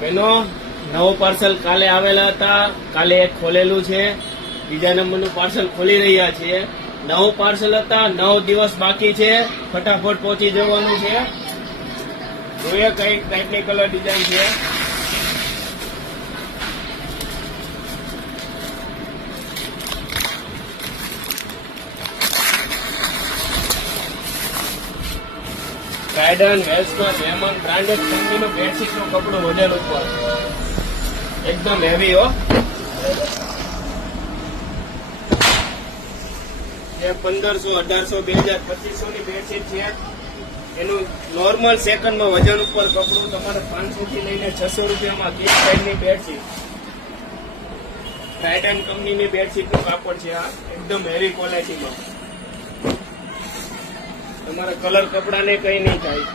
બેનો નવું પાર્સલ કાલે આવેલા હતા, કાલે એક ખોલેલું છે, બીજા નંબરનું પાર્સલ ખોલી રહ્યા છીએ. નવું પાર્સલ હતા, 9 દિવસ બાકી છે, ફટાફટ પહોંચી જવાનું છે. જોઈએ કઈ ટાઈપની કલર ડિઝાઇન છે. ગાર્ડન, વેસ્ટર્ન, હેમન બ્રાન્ડેડ કંપનીનું બેડશીટનું કપડું વજન ઉપર એકદમ હેવી હો. જે 1500, 1800, 2000, 2500 ની બેડશીટ છે. એનું નોર્મલ સેકન્ડમાં વજન ઉપર કપડું તમારે 500 થી લઈને 600 રૂપિયામાં કિંગ સાઇઝની બેડશીટ. ગાર્ડન કંપનીની બેડશીટનું કાપડ છે. આ એકદમ હેવી ક્વોલિટીમાં તમારા કલર કપડાને કઈ નહીં થાય.